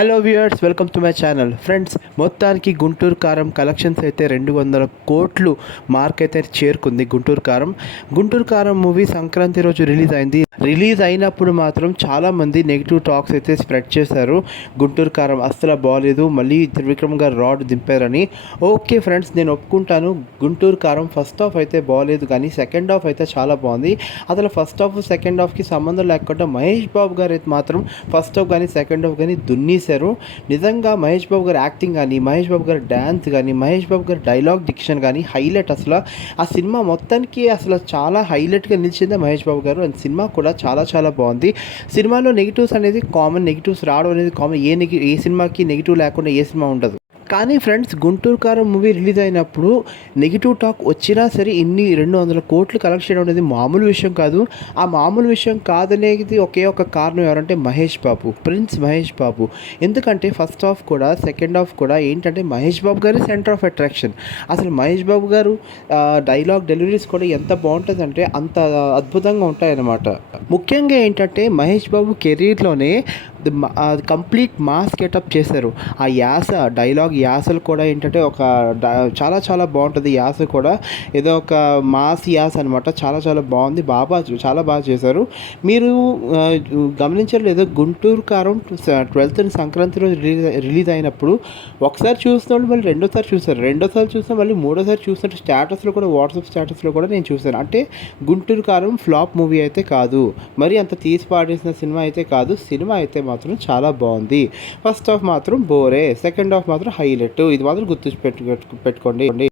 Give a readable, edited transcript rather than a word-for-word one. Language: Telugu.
Hello viewers, welcome to my channel. Friends, మొత్తానికి గుంటూరు కారం కలెక్షన్స్ అయితే 200 కోట్లు మార్క్ అయితే చేరుకుంది. గుంటూరు కారం మూవీ సంక్రాంతి రోజు రిలీజ్ అయింది. రిలీజ్ అయినప్పుడు మాత్రం చాలామంది నెగిటివ్ టాక్స్ అయితే స్ప్రెడ్ చేశారు. గుంటూరు కారం అస్సలు బాగలేదు, మళ్ళీ త్రివిక్రమ్ గారు రాడ్ దింపారని. ఓకే ఫ్రెండ్స్, నేను ఒప్పుకుంటాను. గుంటూరు కారం ఫస్ట్ హాఫ్ అయితే బాగలేదు, కానీ సెకండ్ హాఫ్ అయితే చాలా బాగుంది. అసలు ఫస్ట్ హాఫ్ సెకండ్ హాఫ్కి సంబంధం లేకుండా మహేష్ బాబు గారు అయితే మాత్రం ఫస్ట్ హాఫ్ కానీ సెకండ్ హాఫ్ కానీ దున్నేశారు. నిజంగా మహేష్ బాబు గారి యాక్టింగ్ కానీ, మహేష్ బాబు గారి డ్యాన్స్ కానీ, మహేష్ బాబు గారి డైలాగ్ డిక్షన్ కానీ హైలైట్. అసలు ఆ సినిమా మొత్తానికి అసలు చాలా హైలైట్గా నిలిచిందే మహేష్ బాబు గారు. అండ్ సినిమా కూడా చాలా చాలా బాగుంది. సినిమాలో నెగిటివ్స్ అనేది కామన్, నెగిటివ్స్ రావడం అనేది కామన్. ఏ సినిమాకి నెగిటివ్ లేకుండా ఏ సినిమా ఉండదు. కానీ ఫ్రెండ్స్, గుంటూరు కారం మూవీ రిలీజ్ అయినప్పుడు నెగిటివ్ టాక్ వచ్చినా సరే 200 కోట్లు కలెక్ట్ చేయడం అనేది మామూలు విషయం కాదు. ఆ మామూలు విషయం కాదనేది ఒకే ఒక కారణం ఎవరంటే ప్రిన్స్ మహేష్ బాబు. ఎందుకంటే ఫస్ట్ హాఫ్ కూడా సెకండ్ హాఫ్ కూడా ఏంటంటే మహేష్ బాబు గారి సెంటర్ ఆఫ్ అట్రాక్షన్. అసలు మహేష్ బాబు గారు డైలాగ్ డెలివరీస్ కూడా ఎంత బాగుంటుందంటే అంత అద్భుతంగా ఉంటాయన్నమాట. ముఖ్యంగా ఏంటంటే Mahesh Babu కెరీర్లోనే complete mass getup చేశారు. ఆ డైలాగ్ యాసలు కూడా ఏంటంటే చాలా చాలా బాగుంటుంది. యాస కూడా ఏదో ఒక మాస్ యాస అనమాట. చాలా చాలా బాగుంది. చాలా బాగా చేశారు. మీరు గమనించలేదు, గుంటూరు కారం 12th సంక్రాంతి రోజు రిలీజ్ అయినప్పుడు ఒకసారి చూస్తున్నాడు, మళ్ళీ రెండోసారి చూసిన మళ్ళీ మూడోసారి చూసినట్టు స్టేటస్లో కూడా, వాట్సాప్ స్టేటస్లో కూడా నేను చూశాను. అంటే గుంటూరు కారం ఫ్లాప్ మూవీ అయితే కాదు, మరి అంత తీసి పాడేసిన సినిమా అయితే కాదు. సినిమా అయితే మాత్రం చాలా బాగుంది. ఫస్ట్ హాఫ్ మాత్రం బోరే, సెకండ్ హాఫ్ మాత్రం హైలైట్. ఇది మాత్రం పెట్టుకోండి.